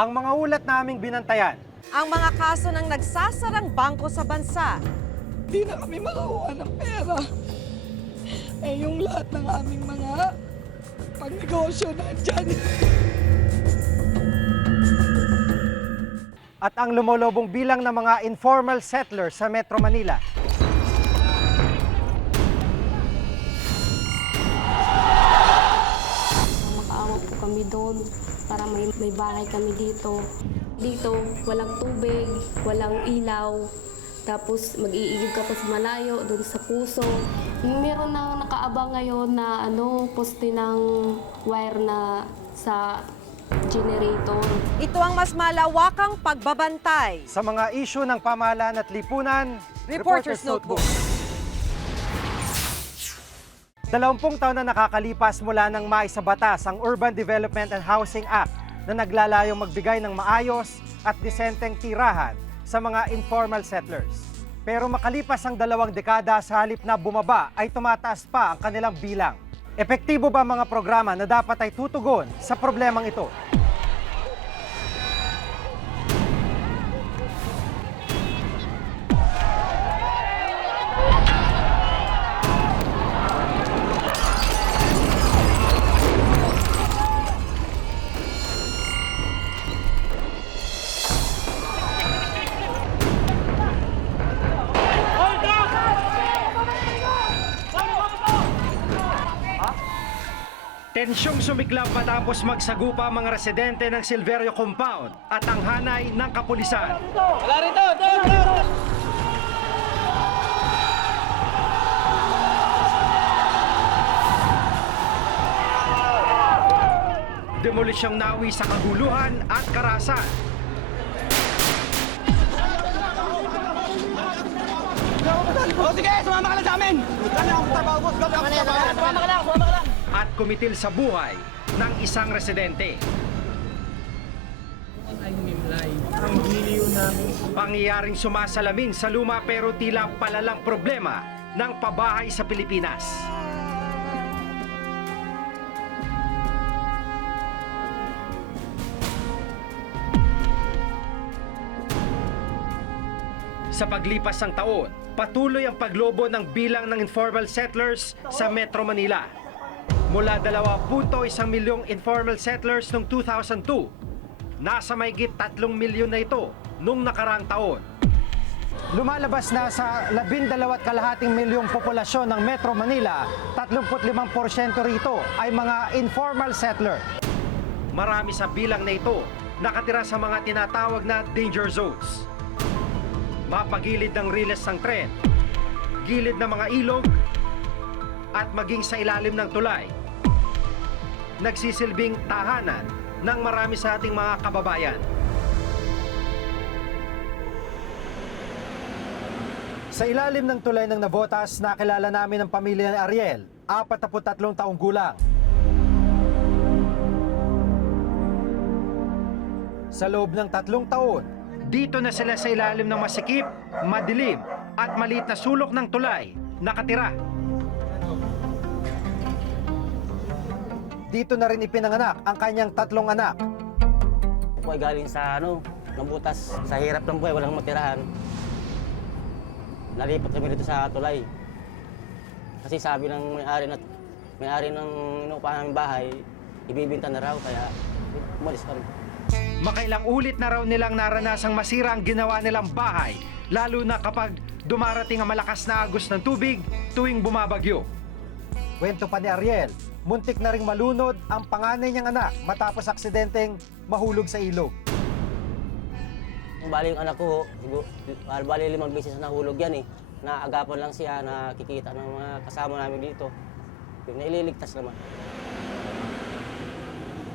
Ang mga ulat naming binantayan. Ang mga kaso ng nagsasarang bangko sa bansa. Di na kami makakuha ng pera. Eh yung lahat ng aming mga pagnegosyo nandyan. At ang lumolobong bilang ng mga informal settlers sa Metro Manila. Makaawa po kami doon para may bahay kami dito. Dito, walang tubig, walang ilaw. Tapos mag-iigib ka pa sa malayo, doon sa puso. Meron na nakaabang ngayon na poste ng wire na sa generator. Ito ang mas malawakang pagbabantay. Sa mga isyu ng pamahalaan at lipunan, Reporter's Notebook. 20 taon na nakakalipas mula nang maisabatas ang Urban Development and Housing Act na naglalayong magbigay ng maayos at disenteng tirahan sa mga informal settlers. Pero makalipas ang 2 dekada, sa halip na bumaba ay tumataas pa ang kanilang bilang. Epektibo ba mga programa na dapat ay tutugon sa problemang ito? Tensyong sumiklab matapos magsagupa ang mga residente ng Silverio Compound at ang hanay ng kapulisan. Wala rito! Demolisyong nawi sa kaguluhan at karahasan. O sige, sumama ka lang sa amin! Sumama ka lang! At kumitil sa buhay ng isang residente. Pangyayaring sumasalamin sa luma pero tila palalang problema ng pabahay sa Pilipinas. Sa paglipas ng taon, patuloy ang paglobo ng bilang ng informal settlers sa Metro Manila. Mula 2.1 milyong informal settlers noong 2002, nasa mahigit 3 milyon na ito noong nakaraang taon. Lumalabas na sa 12.5 milyong populasyon ng Metro Manila, 35% rito ay mga informal settler. Marami sa bilang na ito nakatira sa mga tinatawag na danger zones. Mapagilid ng riles ng tren, gilid ng mga ilog, at maging sa ilalim ng tulay. Nagsisilbing tahanan ng marami sa ating mga kababayan. Sa ilalim ng tulay ng Navotas, nakilala namin ang pamilya ni Ariel, 43 taong gulang. Sa loob ng 3 taon, dito na sila sa ilalim ng masikip, madilim at maliit na sulok ng tulay nakatira. Dito na rin ipinanganak ang kanyang 3 anak. Ako ay galing sa Navotas, sa hirap ng buhay, walang matirahan. Nalipat kami dito sa tulay. Kasi sabi ng may-ari ng inuupahan naming bahay, ibibinta na raw, kaya umalis kami. Makailang ulit na raw nilang naranasang masira ang ginawa nilang bahay, lalo na kapag dumarating ang malakas na agos ng tubig tuwing bumabagyo. Kwento pa ni Ariel, muntik na ring malunod ang panganay niyang anak matapos aksidenteng mahulog sa ilog. Bali yung anak ko, bali 5 beses na nahulog yan eh. Naagapan lang siya, nakikita ng mga kasama namin dito. Yung naililigtas naman.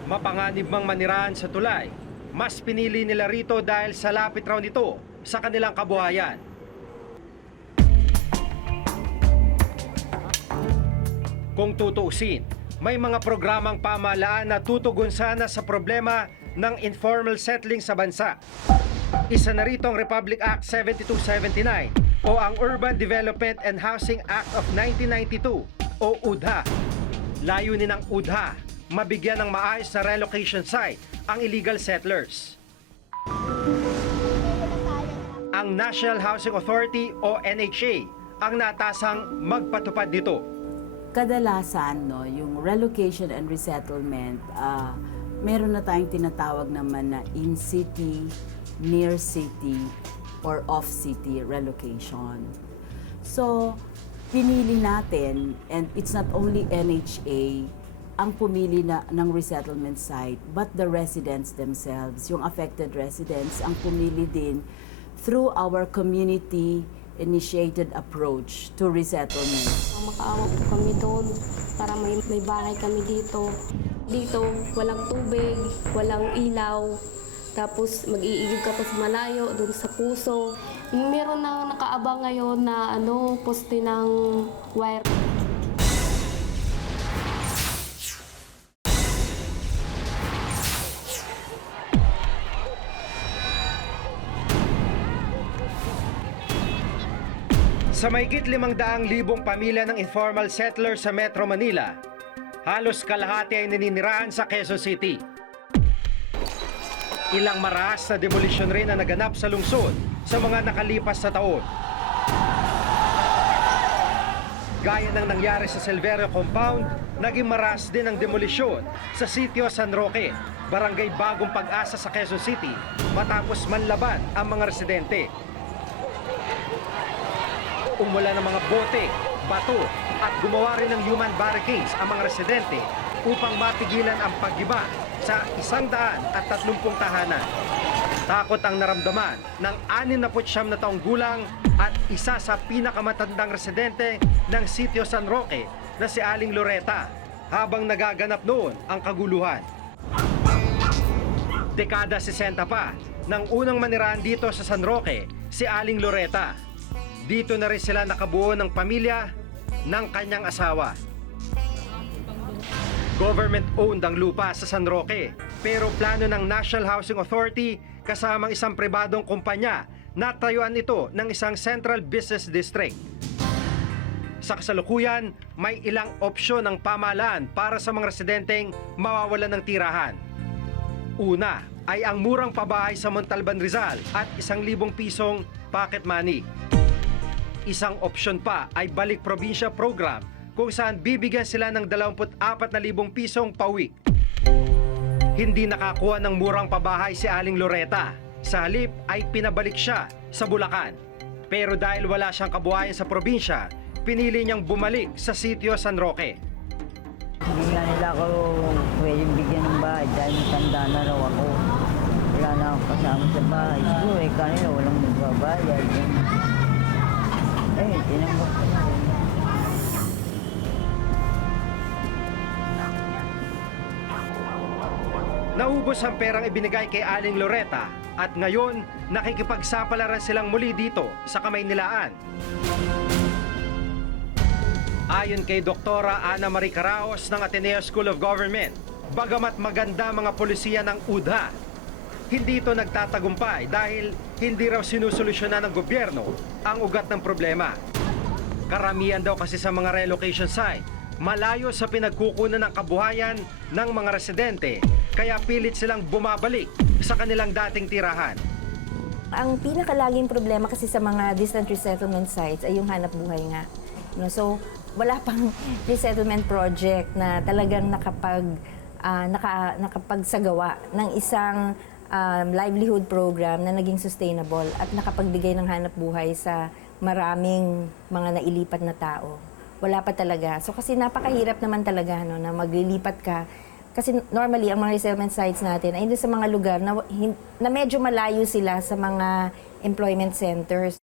Mapanganib mang manirahan sa tulay, mas pinili nila rito dahil sa lapit raw nito sa kanilang kabuhayan. Kung tutuusin, may mga programang pamahalaan na tutugon sana sa problema ng informal settling sa bansa. Isa na rito ang Republic Act 7279 o ang Urban Development and Housing Act of 1992 o UDHA. Layunin ng UDHA, mabigyan ng maayos na relocation site ang illegal settlers. Ang National Housing Authority o NHA ang natasang magpatupad nito. Kadalasan, no, yung relocation and resettlement, meron na tayong tinatawag naman na in-city, near-city, or off-city relocation. So, pinili natin, and it's not only NHA ang pumili ng resettlement site, but the residents themselves, yung affected residents, ang pumili din through our community-initiated approach to resettlement. Makaawa po kami doon para may bahay kami dito. Dito, walang tubig, walang ilaw. Tapos mag-iigib ka pa sa malayo, doon sa puso. Meron nang nakaabang ngayon na poste ng wire. Sa mahigit 500,000 pamilya ng informal settlers sa Metro Manila, halos kalahati ay naninirahan sa Quezon City. Ilang marahas na demolisyon rin ang naganap sa lungsod sa mga nakalipas na taon. Gaya ng nangyari sa Silverio Compound, naging marahas din ang demolisyon sa sitio San Roque, Barangay Bagong Pag-asa sa Quezon City, matapos manlaban ang mga residente. Umula ng mga bote, bato at gumawa rin ng human barricades ang mga residente upang mapigilan ang paggiba sa 130 tahanan. Takot ang naramdaman ng 69 na taong gulang at isa sa pinakamatandang residente ng sitio San Roque na si Aling Loreta habang nagaganap noon ang kaguluhan. Dekada 60 pa nang unang manirahan dito sa San Roque si Aling Loreta. Dito na rin sila nakabuo ng pamilya ng kanyang asawa. Government-owned ang lupa sa San Roque, pero plano ng National Housing Authority kasamang isang pribadong kumpanya na tayuan ito ng isang Central Business District. Sa kasalukuyan, may ilang opsyon ng pamahalaan para sa mga residenteng mawawalan ng tirahan. Una ay ang murang pabahay sa Montalban, Rizal at 1,000 pisong pocket money. Isang opsyon pa ay balik probinsya program kung saan bibigyan sila ng 24,000 pisong pauwi. Hindi nakakuha ng murang pabahay si Aling Loreta. Sa halip ay pinabalik siya sa Bulacan. Pero dahil wala siyang kabuhayan sa probinsya, pinili niyang bumalik sa sitio San Roque. Hindi nga nila ako pwedeng bigyan ng bahay dahil matanda na raw ako. Wala na akong kasama sa bahay. Siguro kanina walang magbabayad. Tinanggap ko na. Naubos ang perang ibinigay kay Aling Loreta at ngayon nakikipagsapalaran silang muli dito sa Kamaynilaan. Ayon kay Doktora Ana Marie Caraos ng Ateneo School of Government, bagamat maganda mga polisiya ng UDHA, hindi ito nagtatagumpay dahil hindi raw sinusolusyonan ng gobyerno ang ugat ng problema. Karamihan daw kasi sa mga relocation site, malayo sa pinagkukunan ng kabuhayan ng mga residente, kaya pilit silang bumabalik sa kanilang dating tirahan. Ang pinakalaging problema kasi sa mga distant resettlement sites ay yung hanap buhay nga. So, wala pang resettlement project na talagang nakapagsagawa ng isang livelihood program na naging sustainable at nakapagbigay ng hanap buhay sa maraming mga nailipat na tao. Wala pa talaga. So kasi napakahirap naman talaga na maglilipat ka. Kasi normally, ang mga resettlement sites natin ay doon sa mga lugar na medyo malayo sila sa mga employment centers.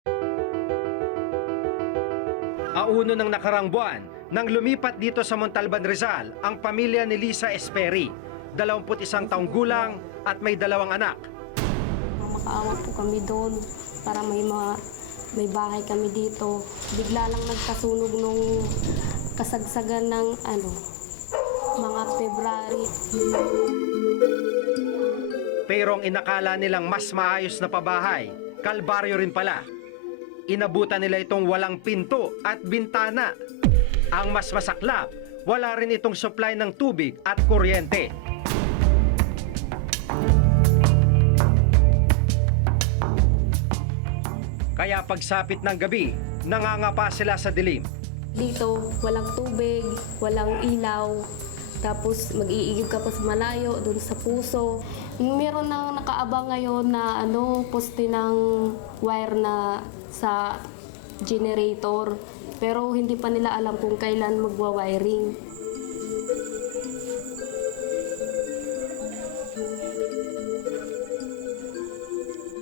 Auno ng nakarang buwan, nang lumipat dito sa Montalban, Rizal, ang pamilya ni Lisa Esperi, 21 taong gulang at may 2 anak. Makaawa po kami doon para may bahay kami dito. Bigla lang nagkasunog nung kasagsagan ng mga February. Pero ang inakala nilang mas maayos na pabahay, kalbaryo rin pala. Inabutan nila itong walang pinto at bintana. Ang mas masaklap, wala rin itong supply ng tubig at kuryente. Kaya pagsapit ng gabi, nangangapa sila sa dilim. Dito, walang tubig, walang ilaw. Tapos mag-iigib ka pa sa malayo, doon sa puso. Meron nang nakaabang ngayon na poste ng wire na sa generator. Pero hindi pa nila alam kung kailan magwa-wiring.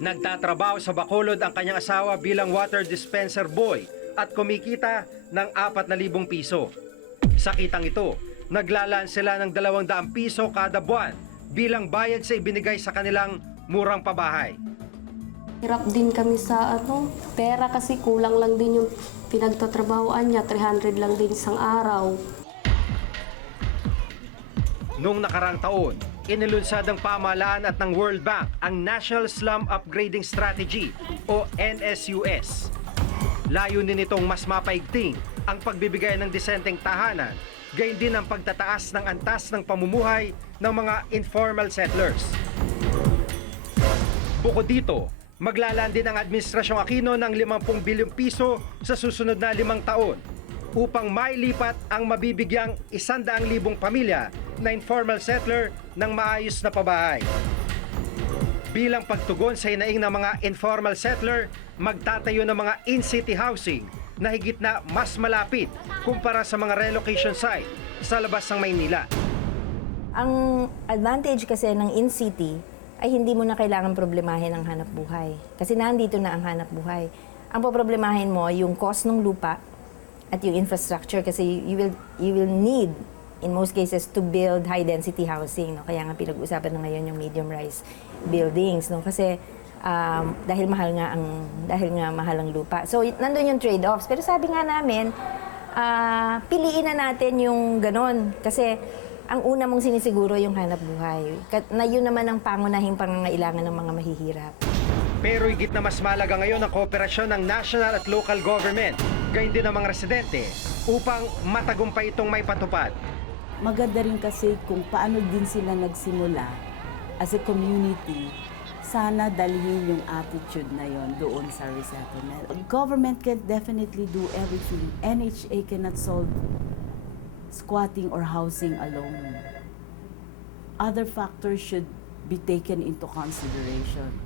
Nagtatrabaho sa Bacolod ang kanyang asawa bilang water dispenser boy at kumikita ng 4,000 piso. Sa kitang ito, naglalaan sila ng 200 piso kada buwan bilang bayad sa ibinigay sa kanilang murang pabahay. Hirap din kami sa pera kasi kulang lang din yung pinagtatrabahoan niya. 300 lang din isang araw. Noong nakarang taon, inilunsad ng pamahalaan at ng World Bank ang National Slum Upgrading Strategy o NSUS. Layunin nitong mas mapaigting ang pagbibigay ng disenteng tahanan, gayon din ang pagtataas ng antas ng pamumuhay ng mga informal settlers. Bukod dito, maglalaan din ang Administrasyong Aquino ng 50 bilyong piso sa susunod na 5 taon upang mailipat ang mabibigyang 100,000 pamilya na informal settler ng maayos na pabahay. Bilang pagtugon sa hinaing ng mga informal settler, magtatayo ng mga in-city housing na higit na mas malapit kumpara sa mga relocation site sa labas ng Maynila. Ang advantage kasi ng in-city ay hindi mo na kailangan problemahin ang hanap buhay. Kasi nandito na ang hanap buhay. Ang poproblemahin mo, yung cost ng lupa at yung infrastructure kasi you will need in most cases to build high density housing, no? Kaya nga pinag-uusapan na ngayon yung medium rise buildings, no? Kasi dahil mahal nga ang lupa. So nandoon yung trade-offs. Pero sabi nga namin, piliin na natin yung ganon kasi ang una mong sinisiguro yung hanap buhay. Na yun naman ang pangunahing pangangailangan ng mga mahihirap. Pero higit na mas malaga ngayon ang kooperasyon ng national at local government, gayon din ng mga residente, upang matagumpay itong may patupad. Maganda rin kasi kung paano din sila nagsimula as a community, sana dalhin yung attitude na yon doon sa resettlement. Government can definitely do everything. NHA cannot solve squatting or housing alone. Other factors should be taken into consideration.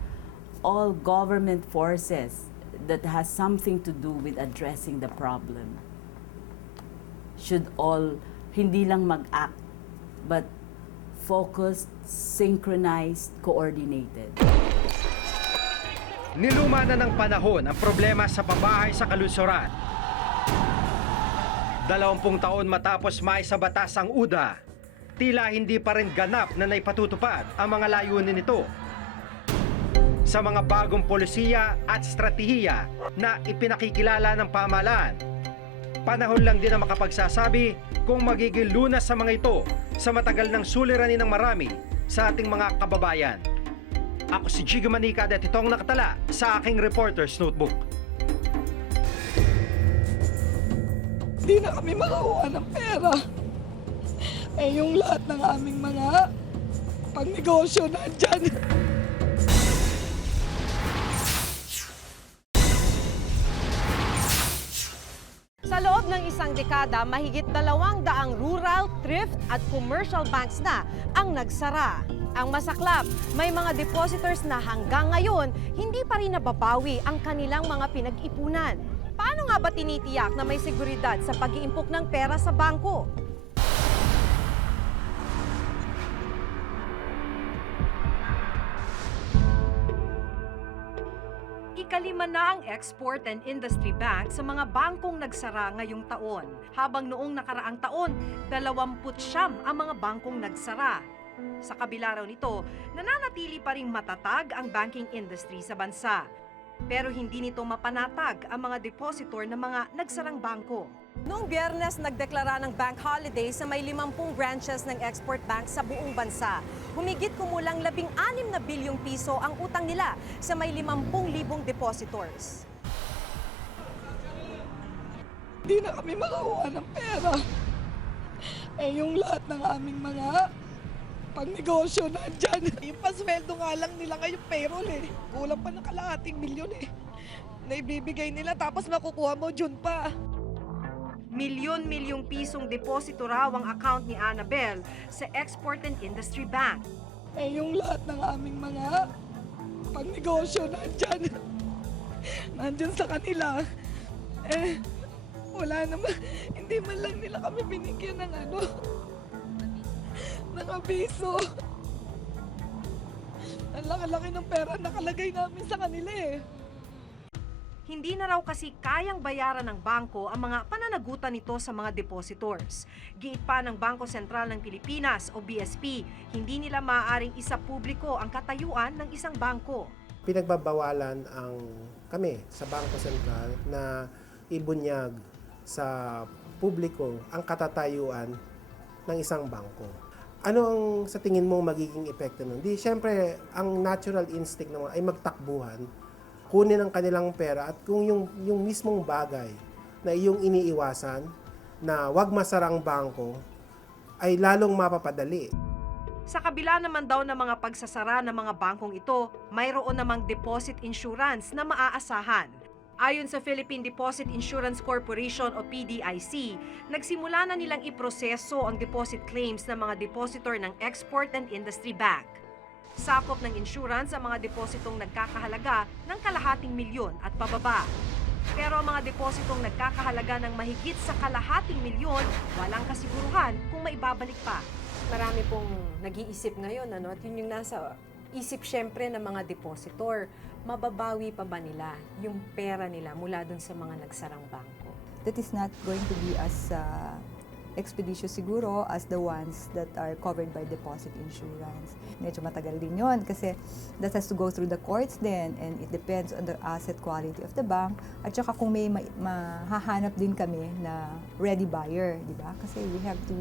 All government forces that has something to do with addressing the problem should all hindi lang mag-act, but focused, synchronized, coordinated. Niluma na ng panahon ang problema sa pabahay sa kalusuran. 20 taon matapos maisa batas ang UDA, tila hindi pa rin ganap na naipatutupad ang mga layunin nito. Sa mga bagong polisiya at strategiya na ipinakikilala ng pamahalaan, panahon lang din ang makapagsasabi kung magiging lunas sa mga ito sa matagal ng suliranin ng marami sa ating mga kababayan. Ako si Jigo Manica at itong nakatala sa aking Reporter's Notebook. Hindi na kami makakuha ng pera. Yung lahat ng aming mga pangnegosyo nandyan. Sa loob ng isang dekada, mahigit 200 rural, thrift at commercial banks na ang nagsara. Ang masaklap, may mga depositors na hanggang ngayon hindi pa rin nababawi ang kanilang mga pinag-ipunan. Paano nga ba tinitiyak na may seguridad sa pag-iimpok ng pera sa bangko? Ikalima na ang Export and Industry Bank sa mga bangkong nagsara ngayong taon. Habang noong nakaraang taon, 29 ang mga bangkong nagsara. Sa kabila raw nito, nananatili pa ring matatag ang banking industry sa bansa. Pero hindi nito mapanatag ang mga depositor ng mga nagsarang bangko. Noong Biyernes, nagdeklara ng bank holiday sa may 50 branches ng Export Bank sa buong bansa. Humigit kumulang 16 na bilyong piso ang utang nila sa may 50,000 depositors. Hindi na kami makakuha ng pera. Yung lahat ng aming mga pangnegosyo nandyan. Yung pasweldo nga lang nila ngayong payroll Kulang pa ng kalahating milyon na ibibigay nila tapos makukuha mo June pa. Milyon-milyong pisong deposito raw ang account ni Annabel sa Export and Industry Bank. Yung lahat ng aming mga pangnegosyo nandyan. Nandyan sa kanila. Wala naman. Hindi man lang nila kami binigyan ng ng abiso. Ang laki-laki ng pera nakalagay namin sa kanila Hindi na raw kasi kayang bayaran ng bangko ang mga pananagutan nito sa mga depositors. Giit pa ng Bangko Sentral ng Pilipinas o BSP, hindi nila maaaring isa publiko ang katayuan ng isang bangko. Pinagbabawalan kami sa Bangko Sentral na ibunyag sa publiko ang katatayuan ng isang bangko. Ano ang sa tingin mo magiging epekto nun? Di, syempre, ang natural instinct naman ay magtakbuhan, kunin ang kanilang pera at kung yung mismong bagay na iyong iniiwasan na wag masarang bangko ay lalong mapapadali. Sa kabila naman daw ng mga pagsasara ng mga bangkong ito, mayroon namang deposit insurance na maaasahan. Ayon sa Philippine Deposit Insurance Corporation o PDIC, nagsimula na nilang iproseso ang deposit claims ng mga depositor ng Export and Industry Bank. Sakop ng insurance ang mga depositong nagkakahalaga ng kalahating milyon at pababa. Pero ang mga depositong nagkakahalaga ng mahigit sa kalahating milyon, walang kasiguruhan kung maibabalik pa. Marami pong nag-iisip ngayon, at yun yung nasa isip syempre ng mga depositor. Mababawi pa ba nila yung pera nila mula dun sa mga nagsarang bangko? That is not going to be as expeditious siguro as the ones that are covered by deposit insurance. Medyo matagal din yun kasi that has to go through the courts then and it depends on the asset quality of the bank at saka kung may mahahanap din kami na ready buyer, di ba? Kasi we have to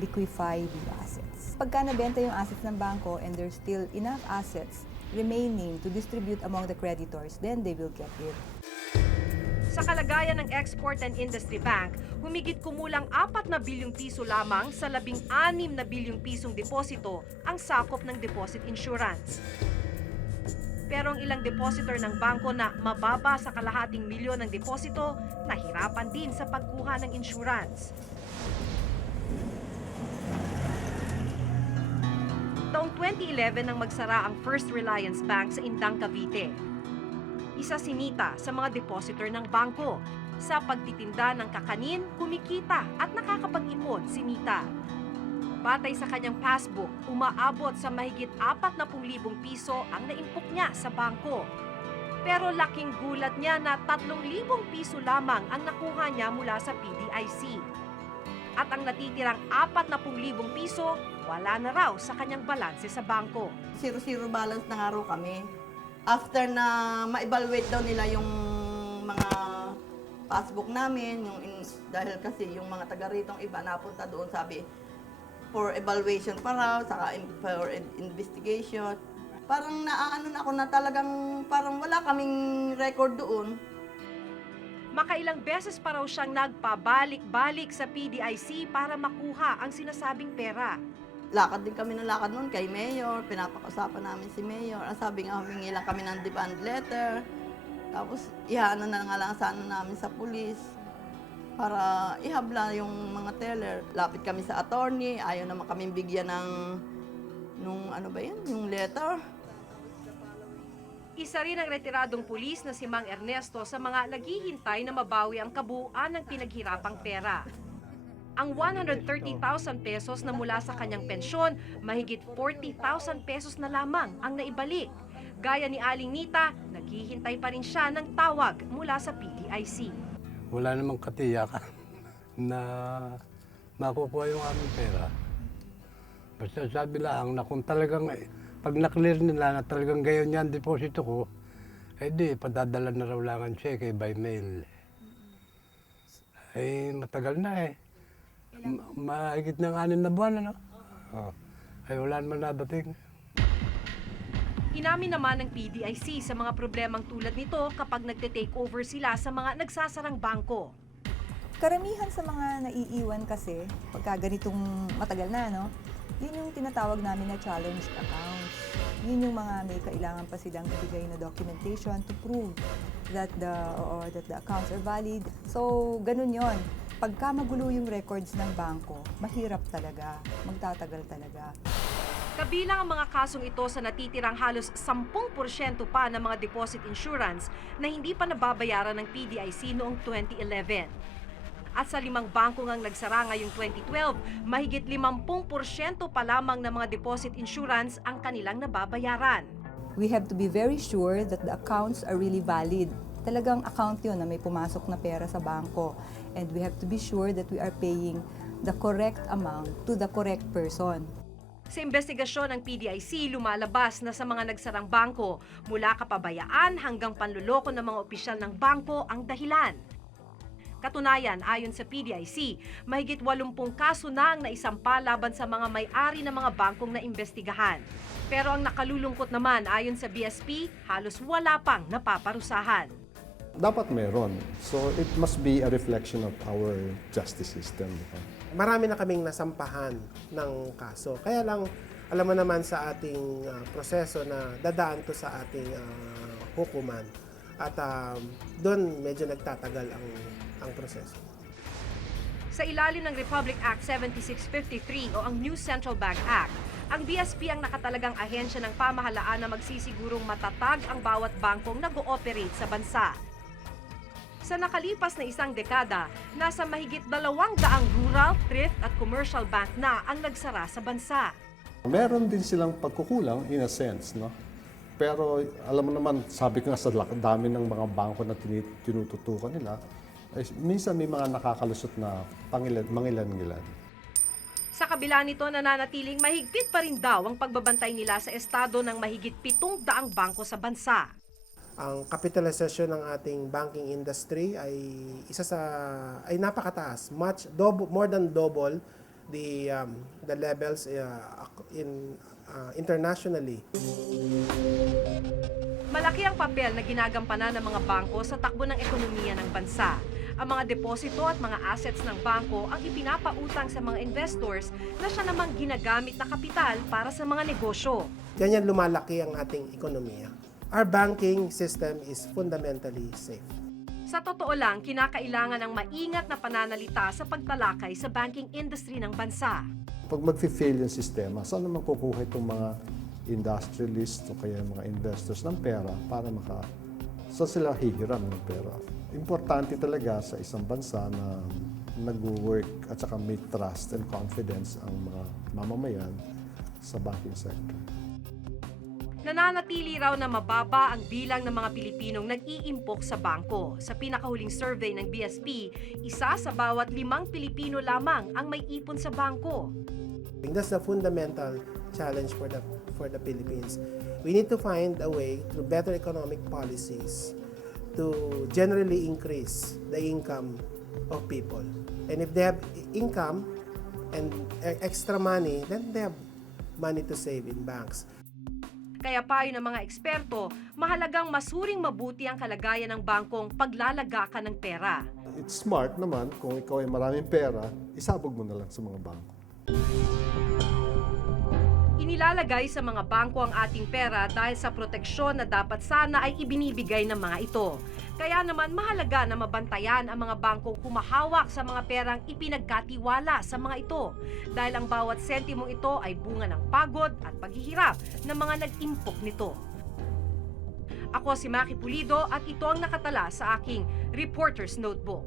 liquefy the assets. Pagka nabenta yung assets ng bangko and there's still enough assets remaining to distribute among the creditors, then they will get it. Sa kalagayan ng Export and Industry Bank, humigit kumulang 4 na bilyong piso lamang sa 16 na bilyong pisong deposito ang sakop ng deposit insurance. Pero ang ilang depositor ng bangko na mababa sa kalahating milyon ng deposito, nahirapan din sa pagkuha ng insurance. Taong 2011 nang magsara ang First Reliance Bank sa Indang, Cavite. Isa si Nita sa mga depositor ng bangko. Sa pagtitinda ng kakanin, kumikita at nakakapag-ipon si Nita. Batay sa kanyang passbook, umaabot sa mahigit 40,000 piso ang naimpok niya sa bangko. Pero laking gulat niya na 3,000 piso lamang ang nakuha niya mula sa PDIC. At ang natitirang 40,000 piso, wala na raw sa kanyang balanse sa bangko. Zero balance na nga raw kami. After na ma-evaluate daw nila yung mga passbook namin, dahil kasi yung mga taga ritong iba napunta doon, sabi, for evaluation pa raw, saka for investigation. Parang naaano na ako na talagang parang wala kaming record doon. Makailang beses pa raw siyang nagpabalik-balik sa PDIC para makuha ang sinasabing pera. Lakad din kami ng lakad noon kay Mayor, pinapakausapan namin si Mayor. Ang sabi nga, humingi lang kami ng demand letter. Tapos, ihaano na nga lang sana namin sa pulis para ihabla yung mga teller. Lapit kami sa attorney, ayaw naman kami bigyan yung letter. Isa rin ang retiradong pulis na si Mang Ernesto sa mga naghihintay na mabawi ang kabuuan ng pinaghirapang pera. Ang 130,000 pesos na mula sa kanyang pensyon, mahigit 40,000 pesos na lamang ang naibalik. Gaya ni Aling Nita, naghihintay pa rin siya ng tawag mula sa PDIC. Wala namang katiyakan na makukuha yung aming pera. Basta sabi lang na kung talagang, pag na-clear nila na talagang gayon yan deposito ko, di, padadala na raw lang ang cheque by mail. Matagal na mahigit ng 6 na buwan, ano? Wala naman nadating. Inamin naman ng PDIC sa mga problemang tulad nito kapag nagte-take over sila sa mga nagsasarang bangko. Karamihan sa mga naiiwan kasi, pagka ganitong matagal na, no? Yun yung tinatawag namin na challenged accounts. Yun yung mga may kailangan pa silang ibigay na documentation to prove that the accounts are valid. So, ganun yon. Pagka magulo yung records ng bangko, mahirap talaga, magtatagal talaga. Kabilang ang mga kasong ito sa natitirang halos 10% pa ng mga deposit insurance na hindi pa nababayaran ng PDIC noong 2011. At sa 5 bangko ngang nagsara ngayong 2012, mahigit 50% pa lamang ng mga deposit insurance ang kanilang nababayaran. We have to be very sure that the accounts are really valid. Talagang account yun na may pumasok na pera sa bangko. And we have to be sure that we are paying the correct amount to the correct person. Sa investigasyon ng PDIC, lumalabas na sa mga nagsarang bangko, mula kapabayaan hanggang panluloko ng mga opisyal ng bangko ang dahilan. Katunayan, ayon sa PDIC, mahigit 80 kaso na ang naisampa laban sa mga may-ari ng mga bangkong naimbestigahan. Pero ang nakalulungkot naman, ayon sa BSP, halos wala pang napaparusahan. Dapat meron. So it must be a reflection of our justice system. Marami na kaming nasampahan ng kaso. Kaya lang, alam mo naman sa ating proseso na dadaan to sa ating hukuman. At doon medyo nagtatagal ang proseso. Sa ilalim ng Republic Act 7653 o ang New Central Bank Act, ang BSP ang nakatalagang ahensya ng pamahalaan na magsisigurong matatag ang bawat bangkong nag-ooperate sa bansa. Sa nakalipas na isang dekada, nasa mahigit 200 rural, thrift at commercial bank na ang nagsara sa bansa. Meron din silang pagkukulang in a sense, no? Pero alam mo naman, sabi ko nga sa dami ng mga bangko na tinututukan nila, minsan may mga nakakalusot na mangilan-ngilan. Sa kabila nito, nananatiling mahigpit pa rin daw ang pagbabantay nila sa estado ng mahigit 700 bangko sa bansa. Ang kapitalisasyon ng ating banking industry ay napakataas, more than double the levels internationally. Malaki ang papel na ginagampanan ng mga bangko sa takbo ng ekonomiya ng bansa. Ang mga deposito at mga assets ng bangko ang ipinapautang sa mga investors na siya namang ginagamit na kapital para sa mga negosyo. Ganyan lumalaki ang ating ekonomiya. Our banking system is fundamentally safe. Sa totoo lang, kinakailangan ng maingat na pananalita sa pagtalakay sa banking industry ng bansa. Pag mag-fail yung sistema, saan naman kukuha itong mga industrialists o kaya mga investors ng pera para saan sila hihiram ng pera? Importante talaga sa isang bansa na nag-work at saka may trust and confidence ang mga mamamayan sa banking sector. Nananatili raw na mababa ang bilang ng mga Pilipinong nag-iimpok sa bangko. Sa pinakahuling survey ng BSP, 1 sa bawat 5 Pilipino lamang ang may ipon sa bangko. That's the fundamental challenge for the Philippines. We need to find a way through better economic policies to generally increase the income of people. And if they have income and extra money, then they have money to save in banks. Kaya payo ng mga eksperto, mahalagang masuring mabuti ang kalagayan ng bangkong paglalagakan ng pera. It's smart naman kung ikaw ay maraming pera, isabog mo na lang sa mga bangko. Inilalagay sa mga bangko ang ating pera dahil sa proteksyon na dapat sana ay ibinibigay ng mga ito. Kaya naman mahalaga na mabantayan ang mga bangkong humahawak sa mga perang ipinagkatiwala sa mga ito. Dahil ang bawat sentimong ito ay bunga ng pagod at paghihirap ng mga nag-impok nito. Ako si Maki Pulido at ito ang nakatala sa aking Reporter's Notebook.